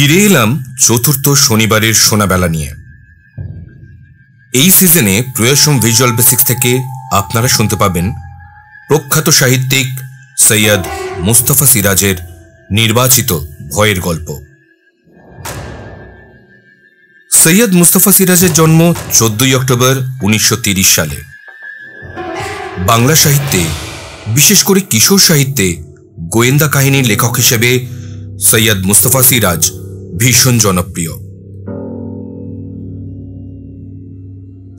ফিরে এলাম চতুর্থ শনিবারের সোনাবেলা নিয়ে। এই সিজনে প্রয়াসম ভিজুয়াল বেসিক্স থেকে আপনারা শুনতে পাবেন প্রখ্যাত সাহিত্যিক সৈয়দ মুস্তাফা সিরাজের নির্বাচিত ভয়ের গল্প। সৈয়দ মুস্তাফা সিরাজের জন্ম 14 অক্টোবর 1930 সালে। বাংলা সাহিত্যে, বিশেষ করে কিশোর সাহিত্যে গোয়েন্দা কাহিনীর লেখক হিসেবে সৈয়দ মুস্তাফা সিরাজ ভীষণ জনপ্রিয়।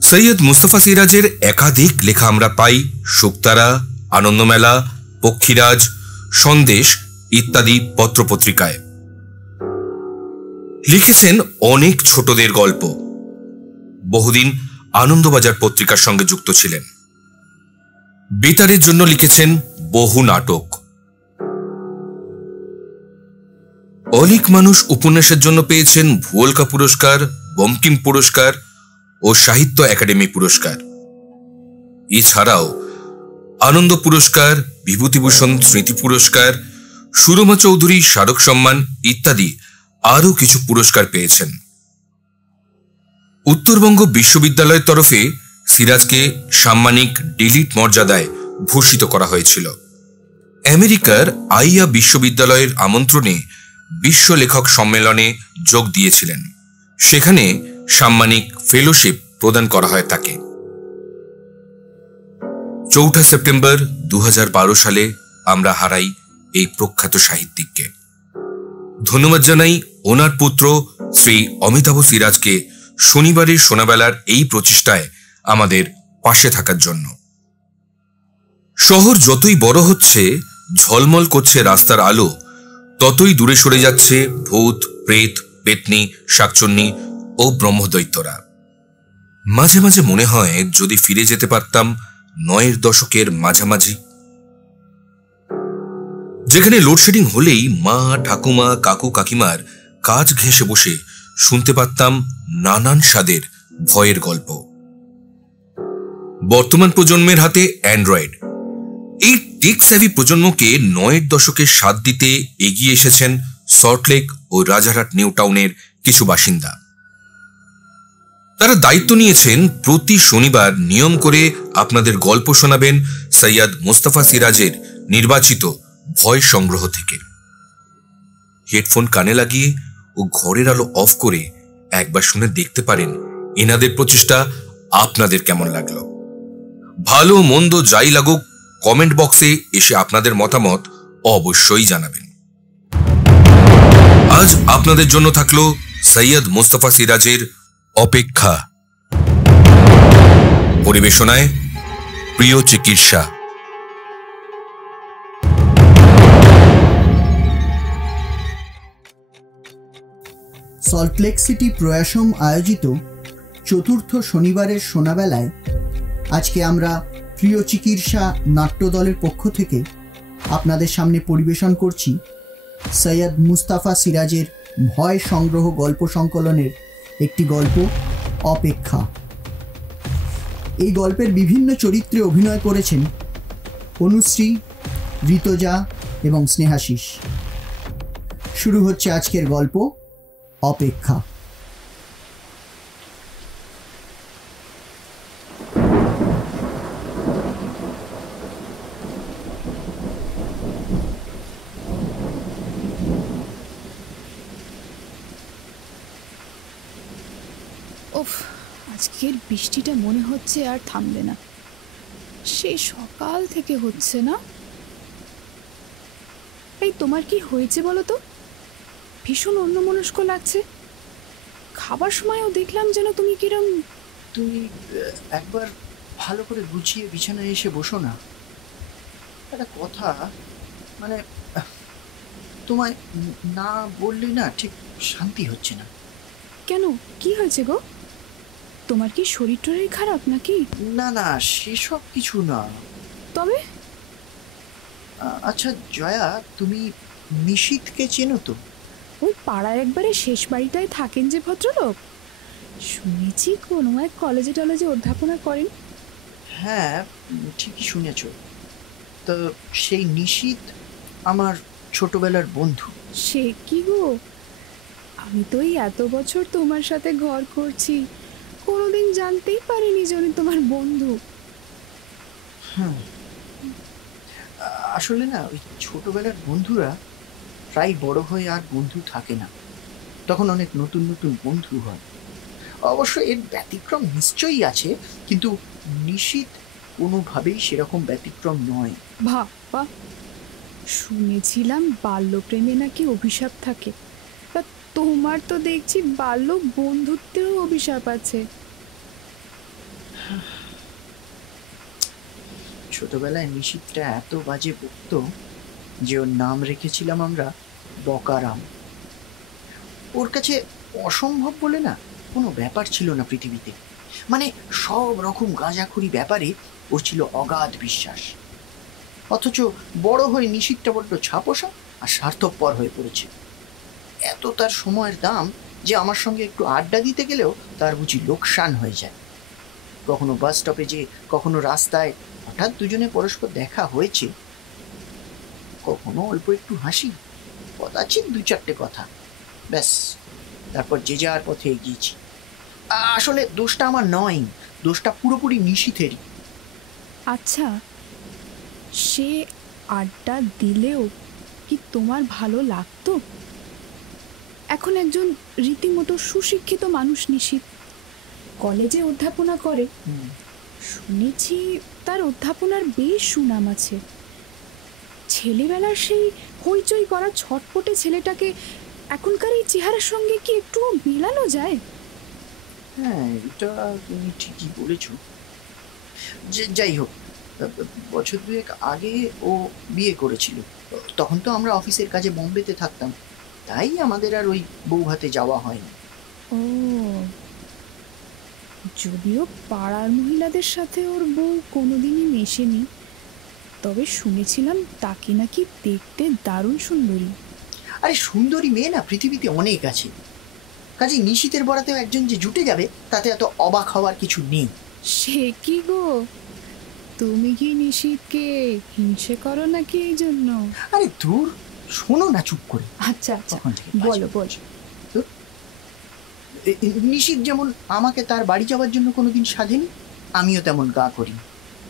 সৈয়দ মুস্তাফা সিরাজের একাধিক লেখা আমরা পাই শুকতারা, আনন্দমেলা, পক্ষীরাজ, সন্দেশ ইত্যাদি পত্রপত্রিকায়। লিখেছেন অনেক ছোটদের গল্প। বহুদিন আনন্দবাজার পত্রিকার সঙ্গে যুক্ত ছিলেন। বেতারের জন্য লিখেছেন বহু নাটক। অনেক মানুষ উপন্যাসের জন্য পেয়েছেন ভুয়লকা পুরস্কার, বঙ্কিম পুরস্কার ও সাহিত্য একাডেমি পুরস্কার। এছাড়াও আনন্দ পুরস্কার, বিভূতিভূষণ স্মৃতি পুরস্কার, সুরমা চৌধুরী স্মারক সম্মান ইত্যাদি আরও কিছু পুরস্কার পেয়েছেন। উত্তরবঙ্গ বিশ্ববিদ্যালয়ের তরফে সিরাজকে সাম্মানিক ডিলিট মর্যাদায় ভূষিত করা হয়েছিল। আমেরিকার আইয়া বিশ্ববিদ্যালয়ের আমন্ত্রণে বিশ্ব লেখক সম্মেলনে যোগ দিয়েছিলেন। সেখানে সাম্মানিক ফেলোশিপ প্রদান করা হয় তাকে। 4 সেপ্টেম্বর 2012 সালে আমরা হারাই এই প্রখ্যাত সাহিত্যিককে। ধন্যবাদ জানাই ওনার পুত্র শ্রী অমিতাভ সিরাজকে শনিবারের সোনাবেলার এই প্রচেষ্টায় আমাদের পাশে থাকার জন্য। শহর যতই বড় হচ্ছে, ঝলমল করছে রাস্তার আলো, ততই দূরে সরে যাচ্ছে ভূত, প্রেত, পেতনি, শাকচুন্নি ও ব্রহ্মদৈত্যরা। মাঝে মাঝে মনে হয় যদি ফিরে যেতে পারতাম 9 দশকের মাঝামাঝি, যেখানে লোডশেডিং হলেই মা, ঠাকুমা, কাকু কাকিমার কাজ ঘেঁষে বসে শুনতে পারতাম নানান স্বাদের ভয়ের গল্প। বর্তমান প্রজন্মের হাতে অ্যান্ড্রয়েড। এই টেক স্যাভি প্রজন্মকে 9 দশকের স্বাদ দিতে এগিয়ে এসেছেন সল্টলেক ও রাজারহাট নিউ টাউনের কিছু বাসিন্দা। তারা দায়িত্ব নিয়েছেন প্রতি শনিবার নিয়ম করে আপনাদের গল্প শোনাবেন সৈয়দ মুস্তাফা সিরাজের নির্বাচিত ভয় সংগ্রহ থেকে। হেডফোন কানে লাগিয়ে ও ঘরের আলো অফ করে একবার শুনে দেখতে পারেন এনাদের প্রচেষ্টা আপনাদের কেমন লাগলো। ভালো মন্দ যাই লাগুক, কমেন্ট বক্সে এসে আপনাদের মতামত অবশ্যই জানাবেন। আজ আপনাদের জন্য থাকলো সৈয়দ মুস্তাফা সিরাজের অপেক্ষা। পরিবেশনায় প্রিয় চিকিৎসা। সল্টলেক সিটি প্রয়াসম আয়োজিত চতুর্থ শনিবারের সোনাবেলায় আজকে আমরা প্রিয় চিকিৎসা নাট্যদলের পক্ষ থেকে আপনাদের সামনে পরিবেশন করছি সৈয়দ মুস্তাফা সিরাজের ভয় সংগ্রহ গল্প সংকলনের একটি গল্প, অপেক্ষা। এই গল্পের বিভিন্ন চরিত্রে অভিনয় করেছেন অনুশ্রী, ঋতজা এবং স্নেহাশিস। শুরু হচ্ছে আজকের গল্প, অপেক্ষা। ওফ, আজকের বৃষ্টিটা মনে হচ্ছে আর থামবে না। সেই সকাল থেকে হচ্ছে না। এই তোমার কি হয়েছে বলো তো? ভীষণ অন্যমনস্ক লাগছে। খাবার সময়ও দেখলাম যেন তুমি কিরম। তুমি একবার ভালো করে গুছিয়ে বিছানায় এসে বসো না। একটা কথা, মানে তোমায় না বললে না ঠিক শান্তি হচ্ছে না। কেন, কি হয়েছে গো? তোমার কি শরীর টরীর খারাপ নাকি? না না, সেসব কিছু না। তবে আচ্ছা জয়া, তুমি নিশীথকে চেনো তো? ওই পাড়ার একবারে শেষ বাড়িটায় থাকেন যে ভদ্রলোক, শুনেছি কোনো এক কলেজে টলেজে অধ্যাপনা করেন। হ্যাঁ, ঠিকই শুনেছ। তো সেই নিশীথ আমার ছোটবেলার বন্ধু। সে কি গো, আমি তো এই এত বছর তোমার সাথে ঘর করছি, কোনোদিন জানতেই পারিনি যে উনি তোমার বন্ধু। হ্যাঁ, আসলে না ওই ছোটবেলার বন্ধুরা প্রায় বড় হয়ে আর বন্ধু থাকে না, তখন অনেক নতুন নতুন বন্ধু হয়। অবশ্য এর ব্যতিক্রম নিশ্চয়ই আছে, কিন্তু নিশীথ কোনোভাবেই সেরকম ব্যতিক্রম নয়। বাবা, শুনেছিলাম বাল্যপ্রেমে নাকি অভিশাপ থাকে, তা তোমার তো দেখছি বাল্য বন্ধুত্বেও অভিশাপ আছে। ছোটবেলায় নিশীথটা এত বাজে বকতো যে ওর নাম রেখেছিলাম আমরা বকারাম। ওর কাছে অসম্ভব বলে না কোনো ব্যাপার ছিল না পৃথিবীতে। মানে সব রকম গাঁজাখুরি ব্যাপারে ওর ছিল অগাধ বিশ্বাস। অথচ বড় হয়ে নিশীথটা বড্ড ছাপোষা আর স্বার্থপর হয়ে পড়েছে। এত তার সময়ের দাম যে আমার সঙ্গে একটু আড্ডা দিতে গেলেও তার বুঝি লোকসান হয়ে যায়। কখনো বাস স্টপেজে, কখনো রাস্তায় হঠাৎ দুজনে পরস্পর দেখা হয়েছে, কখনো অল্প একটু হাসি, কদাচিৎ দু চারটে কথা, ব্যাস, তারপর যে যার পথে এগিয়েছি। আসলে দোষটা আমার নয়, দোষটা পুরোপুরি নিশীথেরই। আচ্ছা, সে আড্ডা দিলেও কি তোমার ভালো লাগতো? এখন একজন রীতিমতো সুশিক্ষিত মানুষ নিশীথ, কলেজে অধ্যাপনা করে। শুনেছি তার অধ্যাপনার বেশ সুনাম আছে। ছেলেবেলার সেই হইচই করা ছটপটে ছেলেটাকে এখনকার এই চেহারার সঙ্গে কি একটুও মেলানো যায়? হ্যাঁ, এটা তুমি ঠিকই বলেছ। যাই হোক, বছর দুয়েক আগে ও বিয়ে করেছিল। তখন তো আমরা অফিসের কাজে বোম্বেতে থাকতাম, তাই আমাদের আর ওই বৌভাতে যাওয়া হয়নি। ও, যদিও পাড়ার মহিলাদের সাথে ওর বউ কোনোদিনই মেশেনি, তবে শুনেছিলাম তাকে নাকি দেখতে দারুণ সুন্দরী। আরে সুন্দরী মেয়ে না পৃথিবীতে অনেক আছে, কাজে নিশীথের বরাতেও একজন যে জুটে যাবে তাতে এত অবাক হওয়ার কিছু নেই। সে কি গো, তুমি কি নিশীথকে হিংসে করো নাকি এই জন্য? আরে দূর, শোনো না চুপ করে। আচ্ছা আচ্ছা, তখন থেকে বলো বলো। নিশীথ যেমন আমাকে তার বাড়ি যাওয়ার জন্য কোনোদিন সাধেনি, আমিও তেমন গা করি,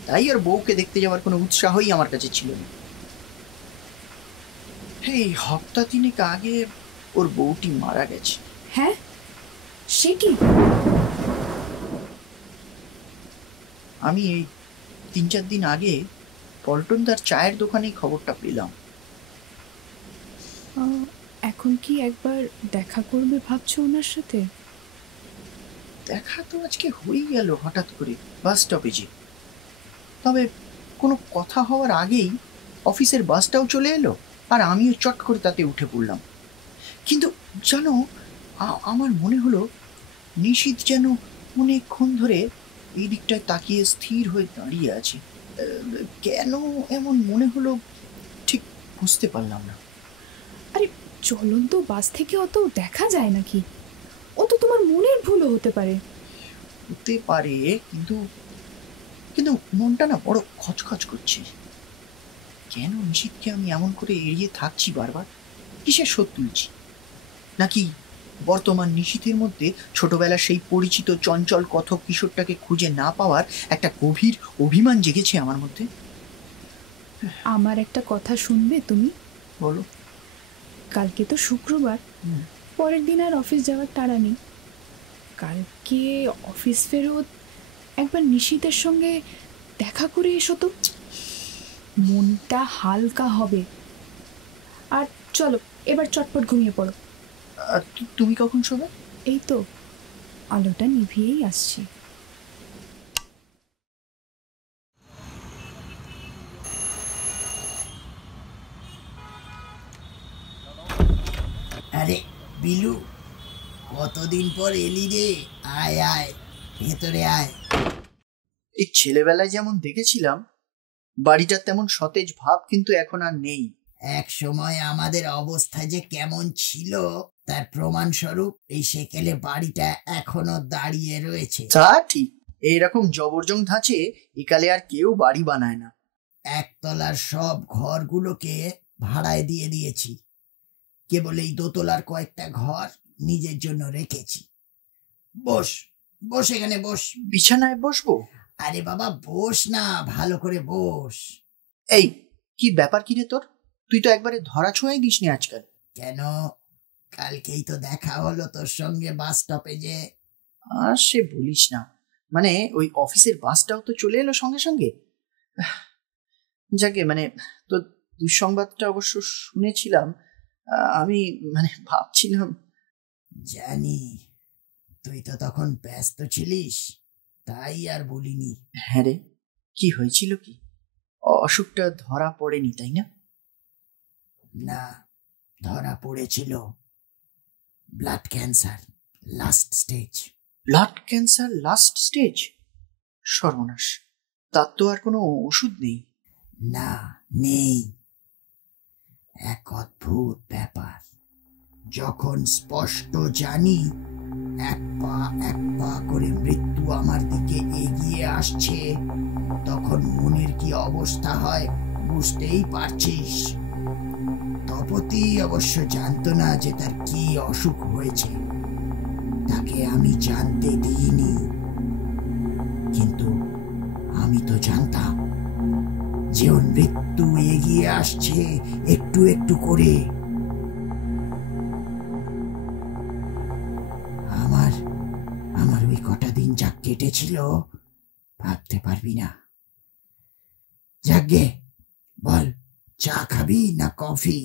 তাই ওর বউকে দেখতে যাওয়ার কোনো উৎসাহই আমার কাছে ছিল না। এই হপ্তাহ তিনেক আগে ওর বউটি মারা গেছে। হ্যাঁ, সে কি? আমি এই 3-4 দিন আগে পল্টনদার চায়ের দোকানেই খবরটা পেলাম। এখন কি একবার দেখা করবে ভাবছো ওনার সাথে? দেখা তো আজকে হয়ে গেল হঠাৎ করে বাস স্টপেজে, তবে কোনো কথা হওয়ার আগেই অফিসের বাসটাও চলে এলো আর আমিও চট করে তাতে উঠে পড়লাম। কিন্তু জানো, আমার মনে হলো নিশীথ যেন অনেকক্ষণ ধরে এই দিকটায় তাকিয়ে স্থির হয়ে দাঁড়িয়ে আছে। কেন এমন মনে হলো ঠিক বুঝতে পারলাম না। আরে, চলন্ত বাস থেকে অত দেখা যায় নাকি? ও তো তোমার মনের ভুলও হতে পারে। হতে পারে, কিন্তু কিন্তু মনটা না বড় খচখচ করছে। কেন নিশীথকে আমি এমন করে এড়িয়ে থাকছি বারবার? কিসের শোধ তুলছি? নাকি বর্তমান নিশীথের মধ্যে ছোটবেলার সেই পরিচিত চঞ্চল কথক কিশোরটাকে খুঁজে না পাওয়ার একটা গভীর অভিমান জেগেছে আমার মধ্যে? আমার একটা কথা শুনবে তুমি? বলো। কালকে তো শুক্রবার, পরের দিন আর অফিস যাওয়ার তাড়া নেই। কালকে অফিস ফেরত একবার নিশীথের সঙ্গে দেখা করে এসো তো, মনটা হালকা হবে। আর চলো, এবার চটপট ঘুমিয়ে পড়ো। তুমি কখন শোবে? এই তো আলোটা নিভিয়েই আসছি। আরে বিলু, কতদিন পর এলি রে? আয় আয়, ভেতরে আয়। এই ছেলেবেলায় যেমন দেখেছিলাম বাড়িটার তেমন সতেজ ভাব কিন্তু এখন আর নেই। এক সময় আমাদের অবস্থা যে কেমন ছিল তার প্রমাণস্বরূপ এই সেকেলে বাড়িটা এখনো দাঁড়িয়ে রয়েছে। তা ঠিক, এইরকম জবরজং ধাঁচে একালে আর কেউ বাড়ি বানায় না। একতলার সব ঘরগুলোকে ভাড়ায় দিয়ে দিয়েছি, কেবল এই দোতলার কয়েকটা ঘর নিজের জন্য রেখেছি। বস, বস, এখানে বস। বিছানায় বসবো? আরে বাবা বস না, ভালো করে বস। এই কি ব্যাপার, কি রে তোর? তুই তো একবারে ধরা ছোঁয়াই দিসনি আজকাল। কেন, কালকেই তো দেখা হলো তোর সঙ্গে বাস স্টপে যে। আর সে বলিস না, মানে ওই অফিসের বাসটাও তো চলে এলো সঙ্গে সঙ্গে। যাকে মানে তো দুঃসংবাদটা অবশ্য শুনেছিলাম। আমি মানে ভাবছিলাম। জানি, তুই তো তখন ব্যস্ত ছিলিস, তাই আর বলিনি। হ্যাঁ রে, কি হয়েছিল? কি অসুখটা ধরা পড়েনি তাই না? না, ধরা পড়েছিল blood cancer last stage. Blood cancer last stage? সর্বনাশ, তার তো আর কোনো ওষুধ নেই। না, নেই। এক অদ্ভুত ব্যাপার, যখন স্পষ্ট জানি এক পা করে মৃত্যু আমার দিকে এগিয়ে আসছে, তখন মনের কি অবস্থা হয় বুঝতেই পারছিস। তপতি অবশ্য জানতো না যে তার কি অসুখ হয়েছে, তাকে আমি জানতে দিইনি। কিন্তু আমি তো জানতাম যে ওর মৃত্যু এগিয়ে আসছে একটু একটু করে। আমার ওই কটা দিন যা কেটেছিল ভাবতে পারবি না। যাকগে, বল, চা খাবি না কফি?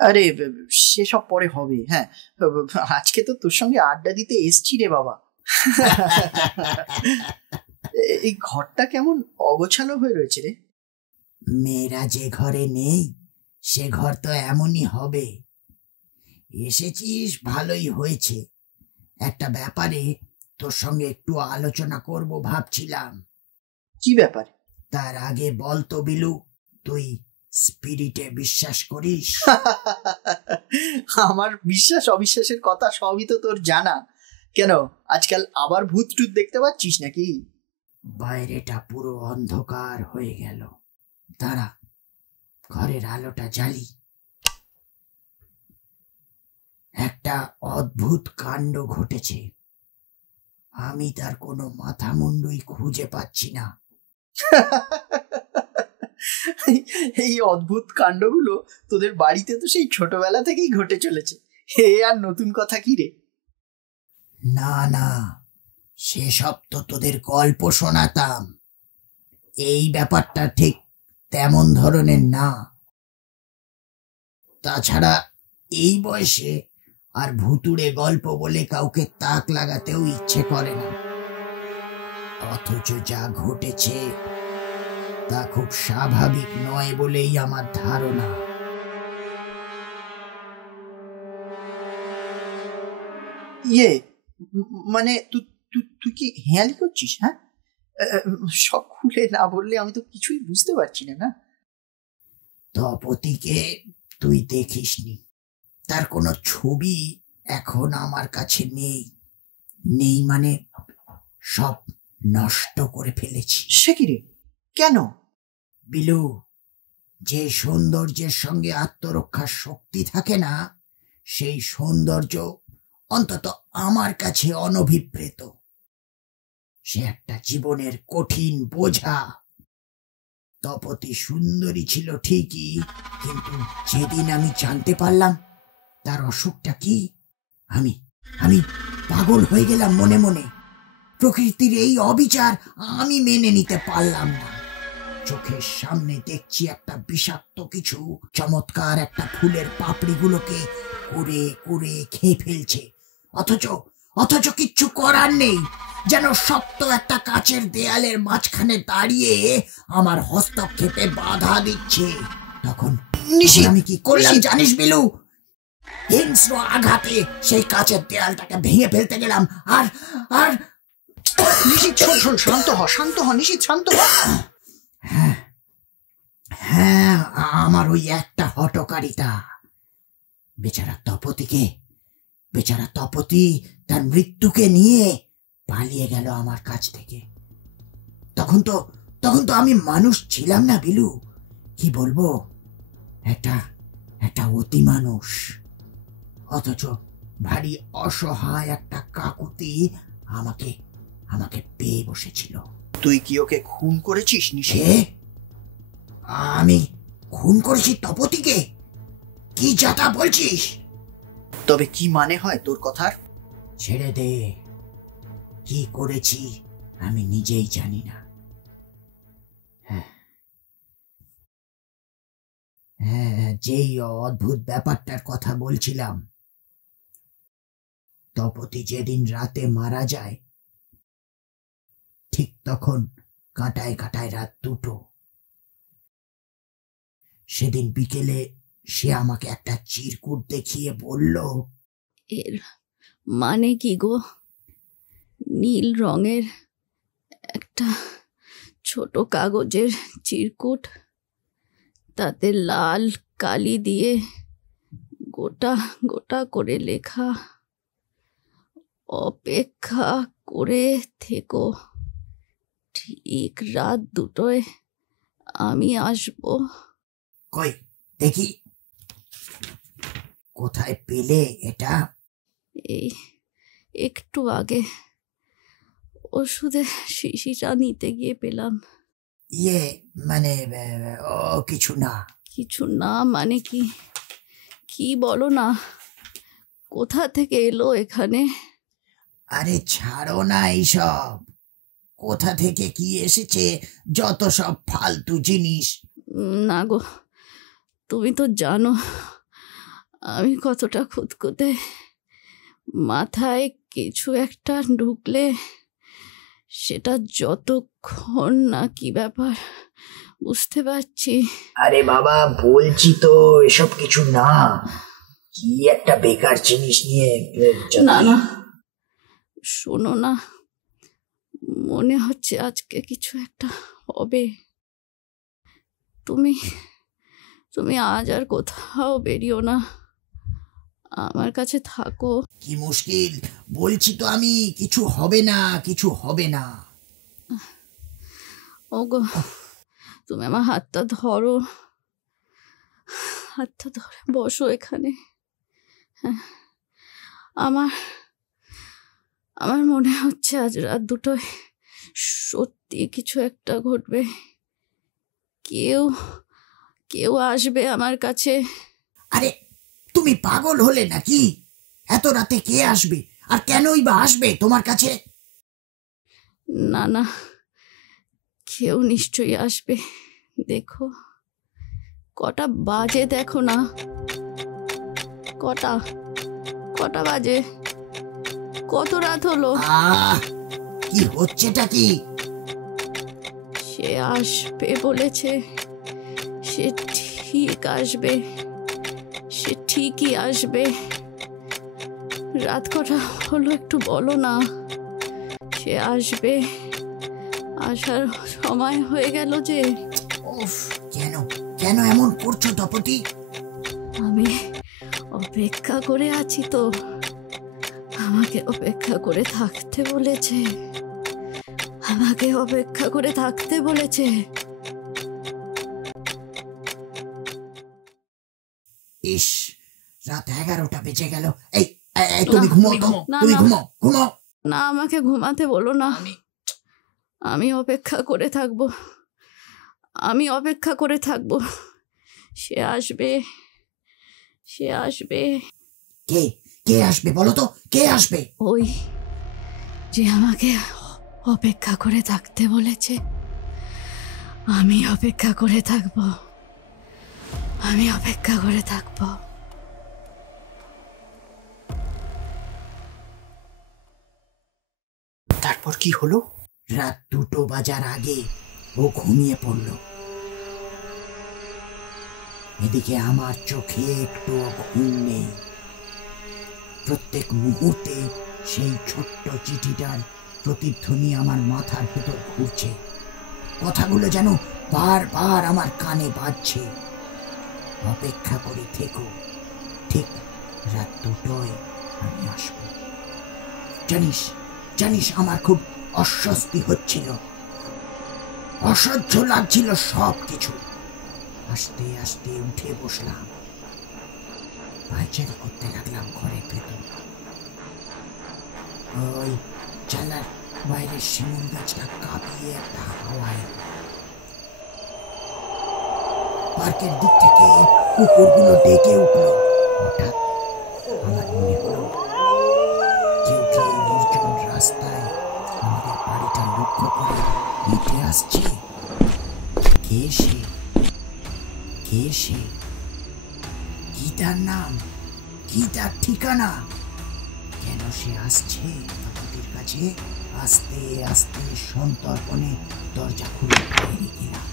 আরে সেসব পরে হবে। হ্যাঁ, আজকে তো তোর সঙ্গে আড্ডা দিতে এসছি রে বাবা। এই ঘরটা কেমন অগোছালো হয়ে রয়েছে রে। মেয়েরা যে ঘরে নেই সে ঘর তো এমনই হবে। এসেছিস, ভালোই হয়েছে। একটা ব্যাপারে তোর সঙ্গে একটু আলোচনা করব ভাবছিলাম। কি ব্যাপার? তার আগে বল তো বিলু, তুই স্পিরিটে বিশ্বাস করিস? আমার বিশ্বাস অবিশ্বাসের কথা সবই তো তোর জানা। কেন, আজকাল আবার ভূত টুত দেখতে পাচ্ছিস নাকি? বাইরেটা পুরো অন্ধকার হয়ে গেল, দাঁড়া ঘরের আলোটা জ্বালি। একটা অদ্ভুত কাণ্ড ঘটেছে, আমি তার কোনো মাথা মুন্ডুই খুঁজে পাচ্ছি না। এই অদ্ভুত কাণ্ডগুলো তোদের বাড়িতে তো সেই ছোটবেলা থেকেই ঘটে চলেছে। এ আর নতুন কথা কি রে? না না, সেসব তো তোদের গল্প শোনাতাম। এই ব্যাপারটা ঠিক তেমন ধরনের না। তাছাড়া এই বয়সে আর ভুতুড়ে গল্প বলে কাউকে তাক লাগাতেও ইচ্ছে করে না। অথচ যা ঘটেছে তা খুব স্বাভাবিক নয় বলেই আমার ধারণা। ইয়ে মানে তুই কি হেয়ালি করছিস? হ্যাঁ, সব খুলে না বললে আমি তো কিছুই বুঝতে পারছি না। না, তপতিকে তুই দেখিসনি, তার কোনো ছবি এখন আমার কাছে নেই। নেই মানে সব নষ্ট করে ফেলেছি। সে কি রে, কেন? বিলু, যে সৌন্দর্যের সঙ্গে আত্মরক্ষার শক্তি থাকে না, সেই সৌন্দর্য অন্তত আমার কাছে অনভিপ্রেত। সে একটা জীবনের কঠিন বোঝা। তপতি সুন্দরী ছিল ঠিকই, কিন্তু যেদিন আমি জানতে পারলাম তার অসুখটা কি, আমি আমি পাগল হয়ে গেলাম মনে মনে। প্রকৃতির এই অবিচার আমি মেনে নিতে পারলাম না। চোখের সামনে দেখছি একটা বিষাক্ত কিছু চমৎকার একটা ফুলের পাপড়িগুলোকে কুড়ে কুড়ে খেয়ে ফেলছে, অথচ কিচ্ছু করার নেই। যেন শক্ত একটা কাচের দেয়ালের মাঝখানে দাঁড়িয়ে আমার হস্তক্ষেপে বাধা দিচ্ছে। তখন আমি কি করলাম জানিস বিলু? হিংস্র আঘাতে সেই কাচের দেয়ালটাকে ভেঙে ফেলতে গেলাম। আর আর নিশিত, শান্ত হ নিশিত, শান্ত হ। হ্যাঁ, আমার ওই একটা হঠকারিতা। বেচারা তপতি তার মৃত্যুকে নিয়ে পালিয়ে গেল আমার কাছ থেকে। তখন তো আমি মানুষ ছিলাম না বিলু, কি বলবো, একটা অতি মানুষ। ভারী অসহায় একটা কাকুতি আমাকে আমাকে পেয়ে বসেছিল। তুই কি ওকে খুন করেছিস নিশি? সে আমি খুন করেছি তপতিকে? কি যাতা বলছিস? তবে কি মানে হয় তোর কথার? ছেড়ে দে, কি করেছি আমি নিজেই জানি না। হ্যাঁ, যেই অদ্ভুত ব্যাপারটার কথা বলছিলাম, তপতি যেদিন রাতে মারা যায় ঠিক তখন কাঁটায় কাঁটায় রাত 2টো। সেদিন বিকেলে সে আমাকে একটা চিরকুট দেখিয়ে বলল, এর মানে কি গো? নীল রঙের একটা ছোট কাগজের চিরকুট, তাতে লাল কালি দিয়ে গোটা গোটা করে লেখা, অপেক্ষা করে থেকো, ঠিক রাত 2টোয় আমি আসবো। কই দেখি, কোথায় পেলে এটা? এই একটু আগে ওষুধের শিশিটা নিতে গিয়ে পেলাম। ইয়ে মানে ও কিছু না। কিছু না মানে কি? কি বলো না, কোথা থেকে এলো এখানে? আরে ছাড়ো না এইসব, কোথা থেকে কি এসেছে, যত সব ফালতু জিনিস। না গো, তুমি তো জানো আমি কতটা খুঁতখুঁতে। মাথায় কিছু একটা ঢুকলে সেটা যতক্ষণ না কি ব্যাপার বুঝতে পারছি। আরে বাবা, বলছি তো এসব কিছু না, কি একটা বেকার জিনিস নিয়ে। না না, শোনো না, মনে হচ্ছে আজকে কিছু একটা হবে। তুমি তুমি আজ আর কোথাও বেরিও না, আমার কাছে থাকো। কি মুশকিল, বলছি তো আমি, কিছু হবে না, কিছু হবে না। ওগো, তুমি আমার হাতটা ধরো, হাতটা ধরে বসো এখানে। হ্যাঁ, আমার আমার মনে হচ্ছে আজ রাত 2টোয় সত্যি কিছু একটা ঘটবে। কেউ কেউ আসবে আমার কাছে। আরে তুমি পাগল হলে নাকি? এত রাতে কে আসবে, আর কেনই বা আসবে তোমার কাছে? না না, কেউ নিশ্চয়ই আসবে। দেখো কটা বাজে, দেখো না কটা কটা বাজে, কত রাত হলো। কি হচ্ছেটা কি? সে আসবে বলেছে, সে ঠিক আসবে, সে ঠিকই আসবে। রাত কটা হলো একটু বলো না। সে আসবে, আসার সময় হয়ে গেল যে। উফ, কেন কেন এমন করছো তপতি? আমি অপেক্ষা করে আছি তো, আমাকে অপেক্ষা করে থাকতে বলেছে, আমাকে অপেক্ষা করে থাকতে বলেছে। ইস, রাত 11টা বেজে গেল। এই তুমি ঘুমো তো, না, তুমি না। ঘুমো। না, আমাকে ঘুমাতে বলো না, আমি অপেক্ষা করে থাকবো, আমি অপেক্ষা করে থাকবো। সে আসবে, সে আসবে। কে কে আসবে বলো তো, কে আসবে? ওই যে আমাকে অপেক্ষা করে থাকতে বলেছে, আমি অপেক্ষা করে থাকবো, আমি অপেক্ষা করে থাকবো। তারপর কি হলো? রাত 2টো বাজার আগে ও ঘুমিয়ে পড়ল। এদিকে আমার চোখে একটু ঘুম নেই। প্রত্যেক মুহূর্তে সেই ছোট্ট চিঠিটার প্রতিধ্বনি আমার মাথার ভেতর ঘুরছে। কথাগুলো যেন বারবার আমার কানে বাজছে। অপেক্ষা করে থেকো, ঠিক রাত 2টোয় আমি আসবো। জানিস আমার খুব অস্বস্তি হচ্ছিল, অসহ্য লাগছিল সব কিছু। আস্তে আস্তে উঠে বসলাম, পায়চারি করতে লাগলাম ঘরের ভেতর। ওই জানলার বাইরের শিমুল গাছটা কাঁপিয়ে একটা হাওয়ায়। পার্কের দিক থেকে কুকুরগুলো ডেকে উঠল। হঠাৎ আমার মনে হলো কেউ কেউ নির্জন রাস্তায় আমাদের বাড়িটা লক্ষ্য করে হেঁটে আসছে। কে সে? কে সে? কি তার নাম? কি তার ঠিকানা? কেন সে আসছে আমাদের কাছে? আস্তে আস্তে সন্তর্পণে দরজা খুলে বাইরে গেলাম।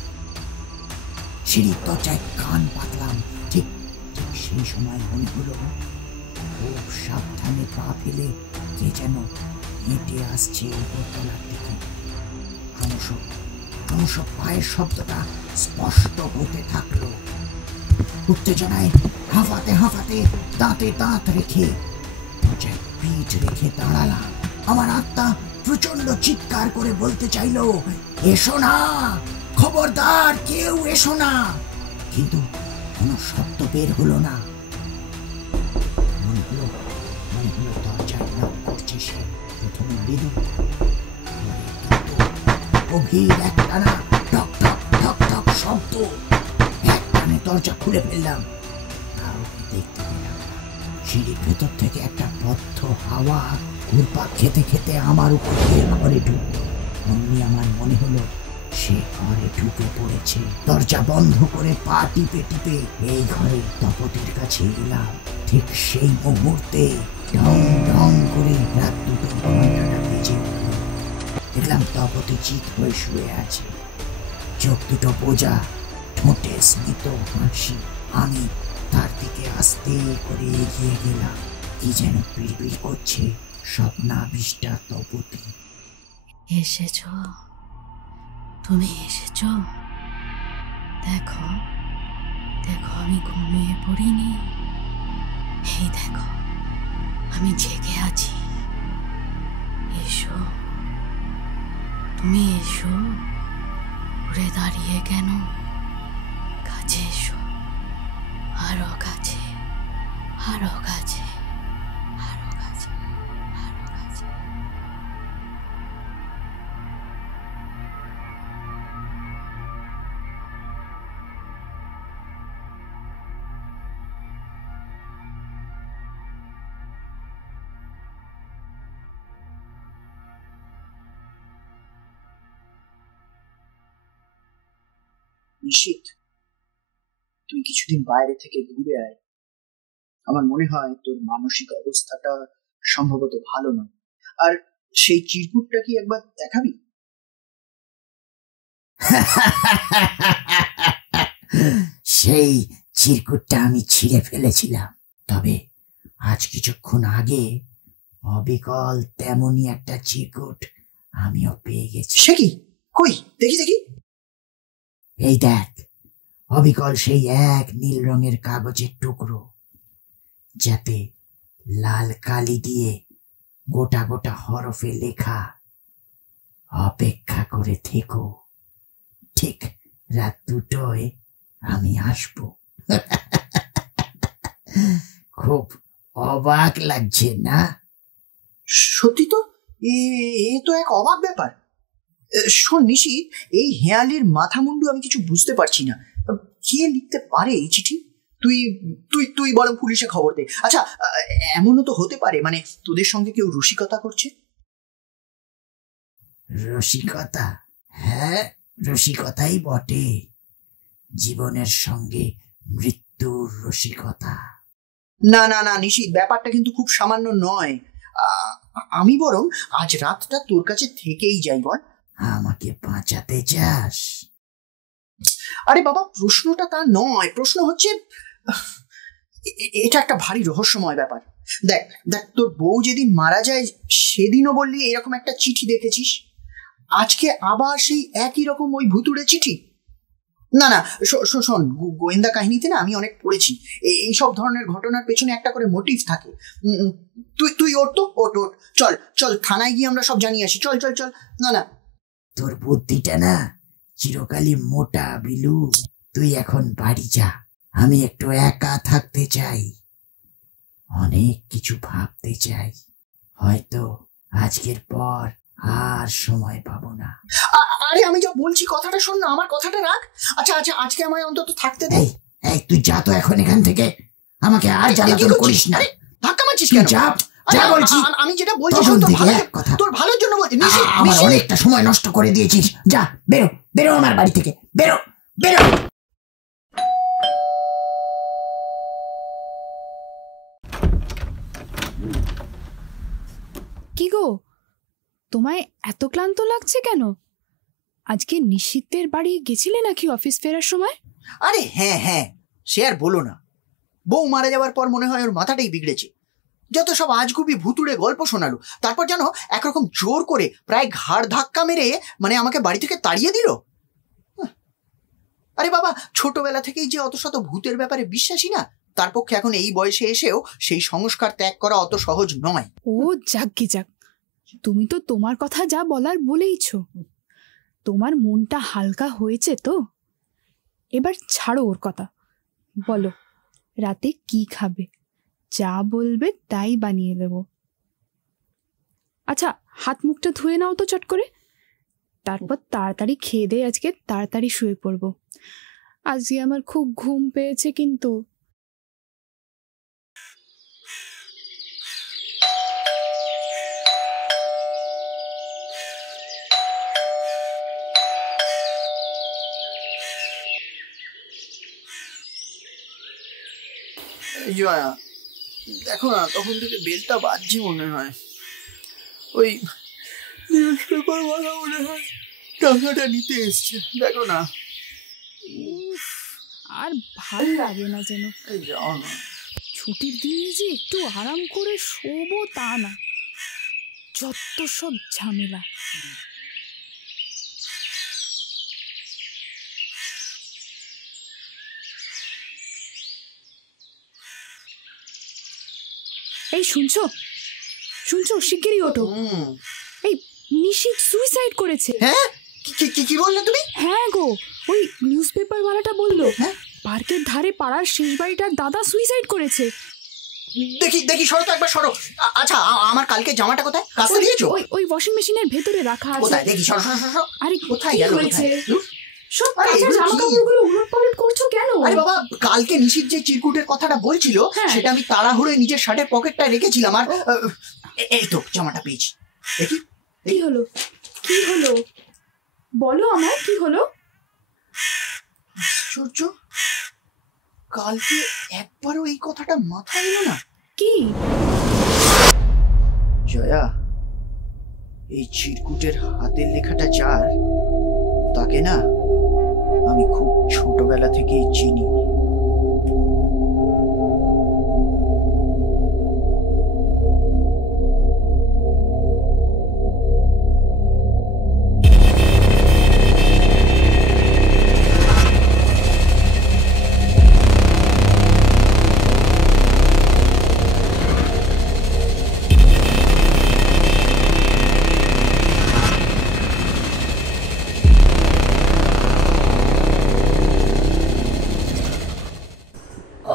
সিঁড়ির দরজায় কান পাতলাম। ঠিক ঠিক সেই সময় মনে হলো খুব সাবধানে পা ফেলে কে যেন হেঁটে আসছে উপরতলার দিকে। ক্রমশ ক্রমশ পায়ের শব্দটা স্পষ্ট হতে থাকলো। উত্তেজনায় হাঁফাতে হাঁফাতে দাঁতে দাঁত রেখে দরজায় পিঠ রেখে দাঁড়ালাম। আমার আত্মা প্রচন্ড চিৎকার করে বলতে চাইলো, এসো না, খবরদার কেউ এসো না। কিন্তু কোনো শব্দ বের হলো না। মনে হলো দরজায় নক করছে সে। প্রথমে মৃদু, গভীর একটানা ঠক ঠক ঠক ঠক শব্দ। একটানে দরজা খুলে ফেললাম। কাউকে দেখতে পেলাম না। সিঁড়ির ভেতর থেকে একটা বদ্ধ হাওয়া ঘুরপাক খেতে খেতে আমার উপর দিয়ে ঘরে ঢুকলো। অমনি আমার মনে হলো সে ঘরে ঢুকে পড়েছে। দরজা বন্ধ করে পা টিপে টিপে এই ঘরে তপতির কাছে এলাম। ঠিক সেই মুহূর্তে ঢং ঢং করে রাত দুটো ঘন্টাটা বেজে উঠল। দেখলাম তপতি চিত হয়ে শুয়ে আছে, চোখ দুটো বোঝা, ঠোঁটে স্মিত হাসি। আমি তার দিকে আস্তে করে এগিয়ে গেলাম। কি যেন বিড়বিড় করছে স্বপ্নাবিষ্টা তপতি। এসেছ, তুমি এসেছ? দেখো দেখো, আমি ঘুমিয়ে পড়িনি। এই দেখো, আমি জেগে আছি। এসো, তুমি এসো। উড়ে দাঁড়িয়ে কেন? কাছে এসো, আরো কাছে, আরো কাছে, আরো কাছে, আরো কাছে। নিশীথ, তুই কিছুদিন বাইরে থেকে ঘুরে আয়। আমার মনে হয় তোর মানসিক অবস্থাটা সম্ভবত ভালো নয়। আর সেই চিরকুটটা কি একবার দেখাবি? সেই চিরকুটটা আমি ছিঁড়ে ফেলেছিলাম, তবে আজ কিছুক্ষণ আগে অবিকল তেমনই একটা চিরকুট আমিও পেয়ে গেছি। সে কি? কই দেখি দেখি। এই দেখ, অবিকল সেই এক নীল রঙের কাগজের টুকরো, যাতে লাল কালি দিয়ে গোটা গোটা হরফে লেখা, অপেক্ষা করে থেকো, ঠিক রাত 2টোয় আমি আসব। খুব অবাক লাগছে না? সত্যি তো, এ তো এক অবাক ব্যাপার। শোন নিশীথ, এই হেয়ালির মাথা মুন্ডু আমি কিছু বুঝতে পারছি না। কে লিখতে পারে এই চিঠি? তুই তুই তুই বরং পুলিশে খবর দে। আচ্ছা, এমনও তো হতে পারে মানে তোদের সঙ্গে কেউ রসিকতা করছে। রসিকতা? হ্যাঁ, রসিকতাই বটে। জীবনের সঙ্গে মৃত্যুর রসিকতা। না না না নিশীথ, ব্যাপারটা কিন্তু খুব সামান্য নয়। আমি বরং আজ রাতটা তোর কাছে থেকেই যাই। বল, আমাকে বাঁচাতে চাস? আরে বাবা, প্রশ্নটা তা নয়। প্রশ্ন হচ্ছে, এটা একটা ভারী রহস্যময় ব্যাপার। দেখ দেখ, তোর বউ যেদিন মারা যায় সেদিনও বললি এরকম একটা চিঠি দেখেছিস। আজকে আবার সেই একই রকম ওই ভুতুড়ে চিঠি। না না, শোন, গোয়েন্দা কাহিনীতে না আমি অনেক পড়েছি, এইসব ধরনের ঘটনার পেছনে একটা করে মোটিভ থাকে। তুই ওঠ তো, ওঠ। চল চল, থানায় গিয়ে আমরা সব জানিয়ে আসি। চল চল চল। না না, তোর বুদ্ধিটা না চিরকালই মোটা বিলু। তুই এখন বাড়ি যা, আমি একটু একা থাকতে চাই, অনেক কিছু ভাবতে চাই। হয়তো আজকের পর আর সময় পাবো না। আরে আমি যা বলছি কথাটা শোন না, আমার কথাটা রাখ। আচ্ছা আচ্ছা, আজকে আমায় অন্তত থাকতে দে। এই তুই যা তো এখন এখান থেকে, আমাকে আর জ্বালাতন করিস না। ধাক্কা মারছিস কেন? যা বলছি। আমি যেটা বলছি শোন, তোর ভালোর জন্য বলছি। আমার অনেকটা সময় নষ্ট করে দিয়েছিস। যা বেরো, বেরো আমার বাড়ি থেকে, বেরো বেরো। কি গো, তোমায় এত ক্লান্ত লাগছে কেন? আজকে নিশীথের বাড়ি গেছিলে নাকি অফিস ফেরার সময়? আরে হ্যাঁ হ্যাঁ, সে আর বলো না। বউ মারা যাওয়ার পর মনে হয় ওর মাথাটাই বিগড়েছে। যত সব আজগুবি ভুতুড়ে গল্প শোনালো, তারপর যেন একরকম জোর করে প্রায় ঘাড় ধাক্কা মেরে মানে আমাকে বাড়ি থেকে তাড়িয়ে দিল। আরে বাবা, ছোটবেলা থেকেই যে অত শত ভূতের ব্যাপারে বিশ্বাসী না, তার পক্ষে এখন এই বয়সে এসেও সেই সংস্কার ত্যাগ করা অত সহজ নয়। ও যাক কি যাক, তুমি তো তোমার কথা যা বলার বলেইছ। তোমার মনটা হালকা হয়েছে তো? এবার ছাড়ো ওর কথা, বলো রাতে কি খাবে? যা বলবে তাই বানিয়ে দেব। আচ্ছা, হাত মুখটা ধুয়ে নাও তো চট করে, তারপর তাড়াতাড়ি খেয়ে দিয়ে আজকে তাড়াতাড়ি শুয়ে পড়বো। আজকে আমার খুব ঘুম পেয়েছে কিন্তু। জয়া, দেখো না, তখন থেকে বেলটা বাজছে মনে হয়। ওই নিউজ পেপার ওয়ালা মনে হয় টাকাটা নিতে এসছে, দেখো না। আর ভাল লাগে না যেন। যাও না, ছুটির দিনে যে একটু আরাম করে শোবো তা না, যত সব ঝামেলা। এই শুনছো শুনছো, শিগগিরই ওঠো। এই নিশীথ সুইসাইড করেছে। হ্যাঁ? কি বললে তুমি? হ্যাঁ গো, ওই নিউজ পেপার ওয়ালাটা বললো পার্কের ধারে পাড়ার শেষ বাড়িটার দাদা সুইসাইড করেছে। দেখি সরো তো একবার, সরো। আচ্ছা, আমার কালকে জামাটা কোথায়? কাছে দিয়েছো? ওই ওয়াশিং মেশিনের ভেতরে রাখা আছে। কোথায় দেখি? সরো। আরে কোথায় গেল? সব কাঁচা জামা কাপড়গুলো উলটপালট করছো কেন? আরে বাবা, কালকে নিশীথ যে চিরকুটের কথাটা বলছিল, সেটা আমি তাড়াহুড়োয় নিজের শার্টের পকেটটা রেখেছিলাম। আর এই তো জামাটা পেয়েছি। দেখি কি হলো বলো আমায়, কি হলো? আশ্চর্য, কালকে একবারও এই কথাটা মাথায় এলো না। কি? জয়া, এই চিরকুটের হাতের লেখাটা যার, তাকে না আমি খুব ছোটবেলা থেকেই চিনি।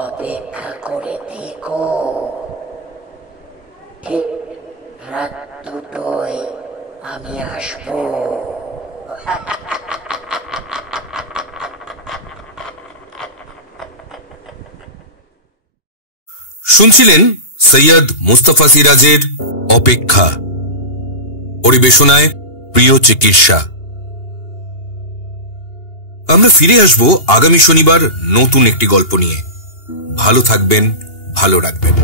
অপেক্ষা করে থেকো, ঠিক রাত 2টায় আমি আসবো। শুনছিলেন সৈয়দ মুস্তাফা সিরাজের অপেক্ষা, পরিবেশনায় প্রিয় চিকিৎসা। আমরা ফিরে আসব আগামী শনিবার নতুন একটি গল্প নিয়ে। ভালো থাকবেন, ভালো রাখবেন।